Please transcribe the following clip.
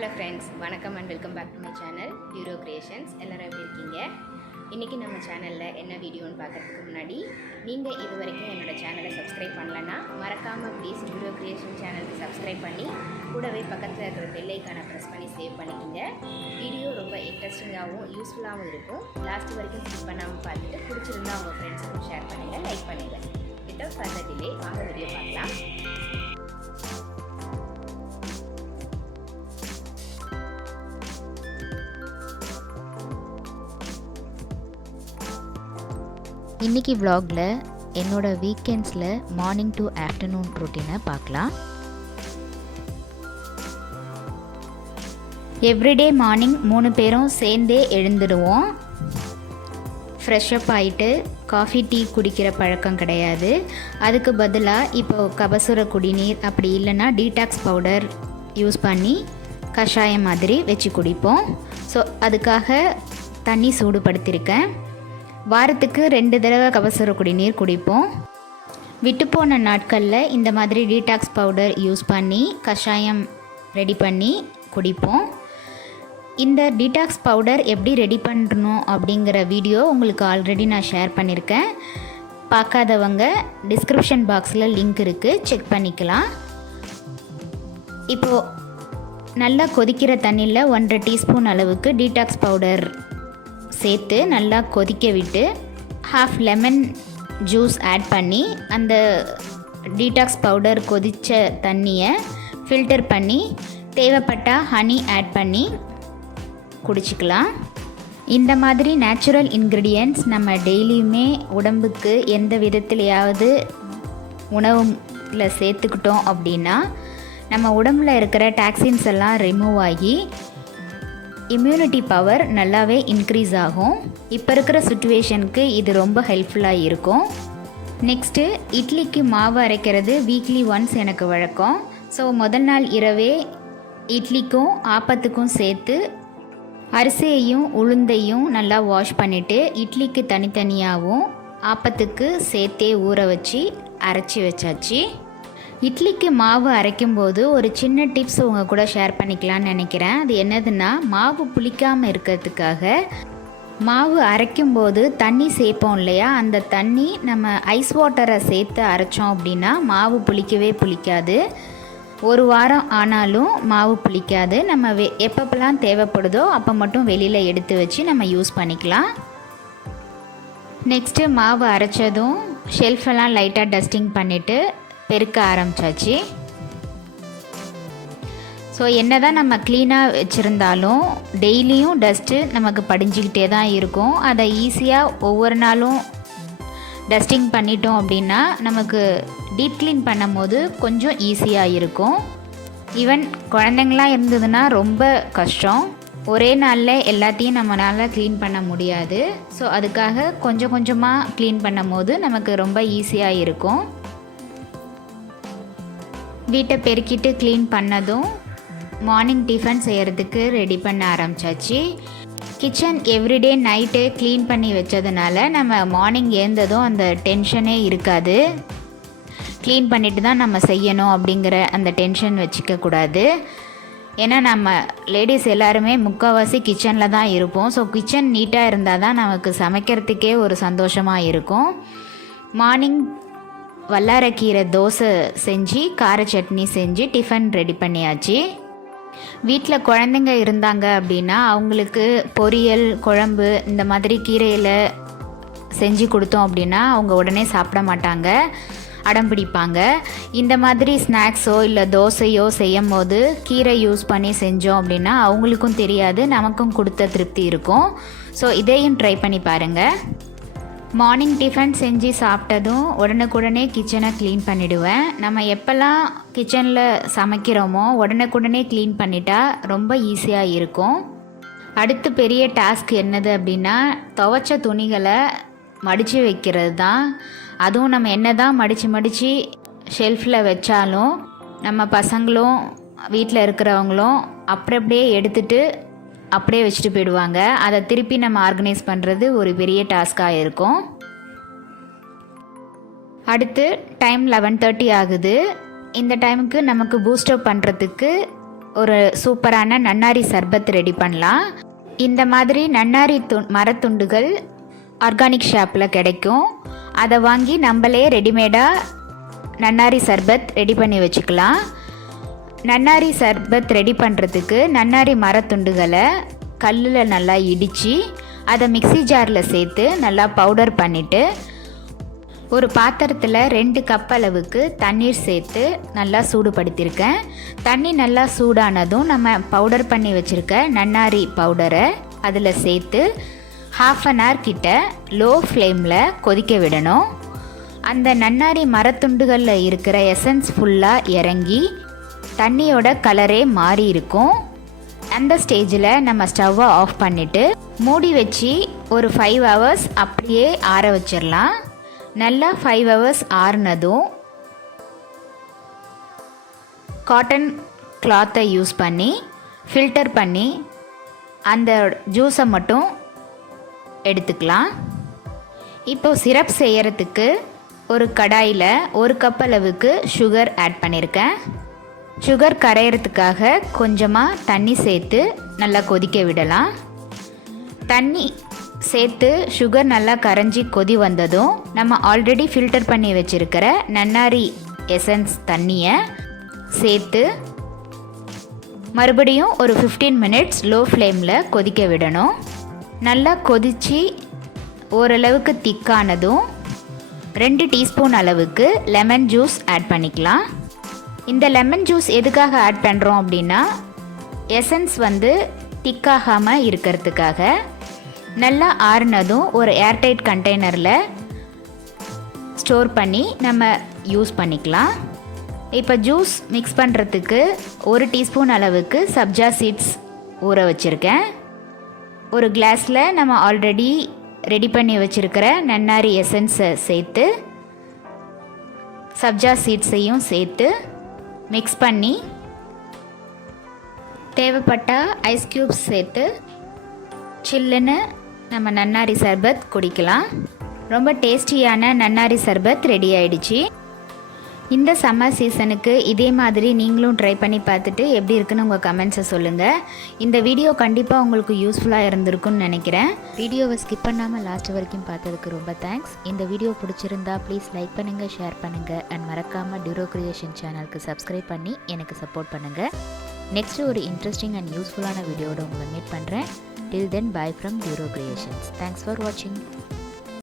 Hello friends, வணக்கம் and welcome back to my channel டியூரோ creations. எல்லோரும் எப்படி இருக்கீங்க? இன்றைக்கி நம்ம சேனலில் என்ன வீடியோன்னு பார்க்குறதுக்கு முன்னாடி நீங்கள் இது வரைக்கும் என்னோடய சேனலை சப்ஸ்கிரைப் பண்ணலன்னா மறக்காமல் ப்ளீஸ் டியூரோ கிரியேஷன் சேனலுக்கு சப்ஸ்கிரைப் பண்ணி கூடவே பக்கத்தில் இருக்கிற பெல் ஐக்கானை ப்ரெஸ் பண்ணி சேவ் பண்ணிக்கோங்க. வீடியோ ரொம்ப இன்ட்ரெஸ்டிங்காகவும் யூஸ்ஃபுல்லாகவும் இருக்கும். லாஸ்ட் வரைக்கும் ஸ்கிப் பண்ணாமல் பார்த்துட்டு பிடிச்சிருந்தா உங்கள் ஃப்ரெண்ட்ஸுக்கும் ஷேர் பண்ணுங்கள், லைக் பண்ணுங்கள். வித்தவுட் ஃபர்தர் டிலே வாங்க வீடியோ பார்க்கலாம். இன்றைக்கி vlogல என்னோடய வீக்கெண்ட்ஸில் மார்னிங் டு ஆஃப்டர்நூன் ரொட்டீனை பார்க்கலாம். எவ்ரிடே மார்னிங் 3 பேரும் சேர்ந்தே எழுந்துடுவோம். ஃப்ரெஷ்அப் ஆகிட்டு காஃபி டீ குடிக்கிற பழக்கம் கிடையாது. அதுக்கு பதிலாக இப்போது கபசுர குடிநீர் அப்படி இல்லைன்னா டீடாக்ஸ் பவுடர் யூஸ் பண்ணி கஷாயம் மாதிரி வச்சு குடிப்போம். ஸோ அதுக்காக தண்ணி சூடுபடுத்தியிருக்கேன். வாரத்துக்கு 2 தடவை கபசுர குடிநீர் குடிப்போம். விட்டுப்போன நாட்களில் இந்த மாதிரி டீடாக்ஸ் பவுடர் யூஸ் பண்ணி கஷாயம் ரெடி பண்ணி குடிப்போம். இந்த டீடாக்ஸ் பவுடர் எப்படி ரெடி பண்ணணும் அப்படிங்கிற வீடியோ உங்களுக்கு ஆல்ரெடி நான் ஷேர் பண்ணியிருக்கேன். பார்க்காதவங்க டிஸ்கிரிப்ஷன் பாக்ஸில் லிங்க் இருக்குது, செக் பண்ணிக்கலாம். இப்போது நல்லா கொதிக்கிற தண்ணியில் 1.5 டீஸ்பூன் அளவுக்கு டீடாக்ஸ் பவுடர் சேர்த்து நல்லா கொதிக்க விட்டு ½ லெமன் ஜூஸ் ஆட் பண்ணி அந்த டீடாக்ஸ் பவுடர் கொதித்த தண்ணியை ஃபில்டர் பண்ணி தேவைப்பட்டால் ஹனி ஆட் பண்ணி குடிச்சிக்கலாம். இந்த மாதிரி நேச்சுரல் இன்க்ரீடியன்ட்ஸ் நம்ம டெய்லியுமே உடம்புக்கு எந்த விதத்துலையாவது உணவில் சேர்த்துக்கிட்டோம் அப்படின்னா நம்ம உடம்பில் இருக்கிற டாக்ஸின்ஸ் எல்லாம் ரிமூவ் ஆகி இம்யூனிட்டி பவர் நல்லாவே இன்க்ரீஸ் ஆகும். இப்போ இருக்கிற சுச்சுவேஷனுக்கு இது ரொம்ப ஹெல்ப்ஃபுல்லாக இருக்கும். நெக்ஸ்ட்டு இட்லிக்கு மாவு அரைக்கிறது வீக்லி ஒன்ஸ் எனக்கு வழக்கம். ஸோ முதல் நாள் இரவே இட்லிக்கும் ஆப்பத்துக்கும் சேர்த்து அரிசியையும் உளுந்தையும் நல்லா வாஷ் பண்ணிவிட்டு இட்லிக்கு தனித்தனியாகவும் ஆப்பத்துக்கு சேர்த்தே ஊற வச்சு அரைச்சி வச்சாச்சு. இட்லிக்கு மாவு அரைக்கும்போது ஒரு சின்ன டிப்ஸ் உங்கள் கூட ஷேர் பண்ணிக்கலான்னு நினைக்கிறேன். அது என்னதுன்னா, மாவு புளிக்காமல் இருக்கிறதுக்காக மாவு அரைக்கும்போது தண்ணி சேர்ப்போம் இல்லையா, அந்த தண்ணி நம்ம ஐஸ் வாட்டரை சேர்த்து அரைச்சோம் அப்படின்னா மாவு புளிக்கவே புளிக்காது. 1 வாரம் ஆனாலும் மாவு புளிக்காது. நம்ம எப்பப்பெல்லாம் தேவைப்படுதோ அப்போ மட்டும் வெளியில் எடுத்து வச்சு நம்ம யூஸ் பண்ணிக்கலாம். நெக்ஸ்ட்டு மாவு அரைச்சதும் ஷெல்ஃபெல்லாம் லைட்டாக டஸ்டிங் பண்ணிவிட்டு பெருக்க ஆரம்பித்தாச்சு. ஸோ என்ன தான் நம்ம க்ளீனாக வச்சுருந்தாலும் டெய்லியும் டஸ்ட்டு நமக்கு படிஞ்சிக்கிட்டே தான் இருக்கும். அதை ஈஸியாக ஒவ்வொரு நாளும் டஸ்டிங் பண்ணிட்டோம் அப்படின்னா நமக்கு டீப் க்ளீன் பண்ணும் போது கொஞ்சம் ஈஸியாக இருக்கும். ஈவன் குழந்தைங்களாம் இருந்ததுன்னா ரொம்ப கஷ்டம். ஒரே நாளில் எல்லாத்தையும் நம்மளால் க்ளீன் பண்ண முடியாது. ஸோ அதுக்காக கொஞ்சம் கொஞ்சமாக க்ளீன் பண்ணும் போது நமக்கு ரொம்ப ஈஸியாக இருக்கும். வீட்டை பெருக்கிட்டு க்ளீன் பண்ணதும் மார்னிங் டிஃபன் செய்கிறதுக்கு ரெடி பண்ண ஆரம்பித்தாச்சு. கிச்சன் எவ்ரிடே நைட்டே க்ளீன் பண்ணி வச்சதுனால நம்ம மார்னிங் எழுந்ததும் அந்த டென்ஷனே இருக்காது. க்ளீன் பண்ணிட்டு தான் நம்ம செய்யணும் அப்படிங்கிற அந்த டென்ஷன் வச்சுக்கக்கூடாது. ஏன்னா நம்ம லேடிஸ் எல்லாருமே முக்கால்வாசி கிச்சனில் தான் இருப்போம். ஸோ கிச்சன் நீட்டாக இருந்தால் தான் நமக்கு சமைக்கிறதுக்கே ஒரு சந்தோஷமாக இருக்கும். மார்னிங் வல்லாரக்கீரை தோசை செஞ்சு கார சட்னி செஞ்சு டிஃபன் ரெடி பண்ணியாச்சு. வீட்டில் குழந்தைங்க இருந்தாங்க அப்படின்னா அவங்களுக்கு பொரியல் குழம்பு இந்த மாதிரி கீரையில் செஞ்சு கொடுத்தோம் அப்படின்னா அவங்க உடனே சாப்பிட மாட்டாங்க, அடம் பிடிப்பாங்க. இந்த மாதிரி ஸ்நாக்ஸோ இல்லை தோசையோ செய்யும் போது கீரை யூஸ் பண்ணி செஞ்சோம் அப்படின்னா அவங்களுக்கும் தெரியாது, நமக்கும் கொடுத்த திருப்தி இருக்கும். ஸோ இதையும் ட்ரை பண்ணி பாருங்கள். மார்னிங் டிஃபன் செஞ்சு சாப்பிட்டதும் உடனுக்குடனே கிச்சனை க்ளீன் பண்ணிவிடுவேன். நம்ம எப்போல்லாம் கிச்சனில் சமைக்கிறோமோ உடனுக்குடனே க்ளீன் பண்ணிட்டா ரொம்ப ஈஸியாக இருக்கும். அடுத்து பெரிய டாஸ்க் என்னது அப்படின்னா, துவைச்ச துணிகளை மடித்து வைக்கிறது தான். அதுவும் நம்ம என்ன தான் மடித்து ஷெல்ஃபில் வச்சாலும் நம்ம பசங்களும் வீட்டில் இருக்கிறவங்களும் அப்படியே எடுத்துகிட்டு அப்படியே வச்சுட்டு போயிடுவாங்க. அதை திருப்பி நம்ம ஆர்கனைஸ் பண்ணுறது ஒரு பெரிய டாஸ்காக இருக்கும். அடுத்து டைம் 11:30 ஆகுது. இந்த டைமுக்கு நமக்கு பூஸ்டப் பண்ணுறதுக்கு ஒரு சூப்பரான நன்னாரி சர்பத் ரெடி பண்ணலாம். இந்த மாதிரி நன்னாரி மரத்துண்டுகள் ஆர்கானிக் ஷாப்பில் கிடைக்கும். அதை வாங்கி நம்மளே ரெடிமேடாக நன்னாரி சர்பத் ரெடி பண்ணி வச்சுக்கலாம். நன்னாரி சர்பத் ரெடி பண்ணுறதுக்கு நன்னாரி மரத்துண்டுகளை கல்லில் நல்லா இடித்து அதை மிக்ஸி ஜாரில் சேர்த்து நல்லா பவுடர் பண்ணிவிட்டு ஒரு பாத்திரத்தில் 2 கப் அளவுக்கு தண்ணீர் சேர்த்து நல்லா சூடுபடுத்தியிருக்கேன். தண்ணி நல்லா சூடானதும் நம்ம பவுடர் பண்ணி வச்சுருக்க நன்னாரி பவுடரை அதில் சேர்த்து 1/2 hour கிட்ட லோ ஃப்ளேமில் கொதிக்க விடணும். அந்த நன்னாரி மரத்துண்டுகளில் இருக்கிற எசன்ஸ் ஃபுல்லாக இறங்கி தண்ணியோட கலரே மாறி இருக்கும். அந்த ஸ்டேஜில் நம்ம ஸ்டவ்வை ஆஃப் பண்ணிவிட்டு மூடி வச்சு ஒரு 5 hours அப்படியே ஆற வச்சிடலாம். நல்லா 5 hours ஆறுனதும் காட்டன் கிளாத்தை யூஸ் பண்ணி ஃபில்டர் பண்ணி அந்த ஜூஸை மட்டும் எடுத்துக்கலாம். இப்போ சிரப் செய்யறதுக்கு ஒரு கடாயில் 1 கப் அளவுக்கு சுகர் ஆட் பண்ணியிருக்கேன். சுகர் கரையிறதுக்காக கொஞ்சமாக தண்ணி சேர்த்து நல்லா கொதிக்க விடலாம். தண்ணி சேர்த்து சுகர் நல்லா கரைஞ்சி கொதி வந்ததும் நம்ம ஆல்ரெடி ஃபில்டர் பண்ணி வச்சுருக்கிற நன்னாரி எசன்ஸ் தண்ணியை சேர்த்து மறுபடியும் ஒரு 15 minutes லோ ஃப்ளேமில் கொதிக்க விடணும். நல்லா கொதித்து ஓரளவுக்கு திக்கானதும் 2 டீஸ்பூன் அளவுக்கு லெமன் ஜூஸ் ஆட் பண்ணிக்கலாம். இந்த லெமன் ஜூஸ் எதுக்காக ஆட் பண்ணுறோம் அப்படின்னா எசன்ஸ் திக்காகாமல் இருக்கிறதுக்காக. நல்லா ஆறுனதும் ஒரு ஏர்டைட் கண்டெய்னரில் ஸ்டோர் பண்ணி நம்ம யூஸ் பண்ணிக்கலாம். இப்போ ஜூஸ் மிக்ஸ் பண்ணுறதுக்கு 1 டீஸ்பூன் அளவுக்கு சப்ஜா சீட்ஸ் ஊற வச்சுருக்கேன். ஒரு கிளாஸில் நம்ம ஆல்ரெடி ரெடி பண்ணி வச்சுருக்கிற நன்னாரி எசன்ஸை சேர்த்து சப்ஜா சீட்ஸையும் சேர்த்து மிக்ஸ் பண்ணி தேவைப்பட்ட ஐஸ் க்யூப்ஸ் சேர்த்து சில்லுன்னு நம்ம நன்னாரி சர்பத் குடிக்கலாம். ரொம்ப டேஸ்டியான நன்னாரி சர்பத் ரெடி ஆயிடுச்சு. இந்த சம்மர் சீசனுக்கு இதே மாதிரி நீங்களும் ட்ரை பண்ணி பார்த்துட்டு எப்படி இருக்குன்னு உங்கள் கமெண்ட்ஸை சொல்லுங்கள். இந்த வீடியோ கண்டிப்பாக உங்களுக்கு யூஸ்ஃபுல்லாக இருந்திருக்குன்னு நினைக்கிறேன். வீடியோவை ஸ்கிப் பண்ணாமல் லாஸ்ட் வரைக்கும் பார்த்ததுக்கு ரொம்ப தேங்க்ஸ். இந்த வீடியோ பிடிச்சிருந்தா ப்ளீஸ் லைக் பண்ணுங்கள், ஷேர் பண்ணுங்கள் அண்ட் மறக்காமல் டியூரோ கிரியேஷன் சேனலுக்கு சப்ஸ்கிரைப் பண்ணி எனக்கு சப்போர்ட் பண்ணுங்கள். நெக்ஸ்ட்டு ஒரு இன்ட்ரெஸ்டிங் அண்ட் யூஸ்ஃபுல்லான வீடியோட உங்களை மீட் பண்ணுறேன். Till then, bye from Duro Creations. Thanks for watching.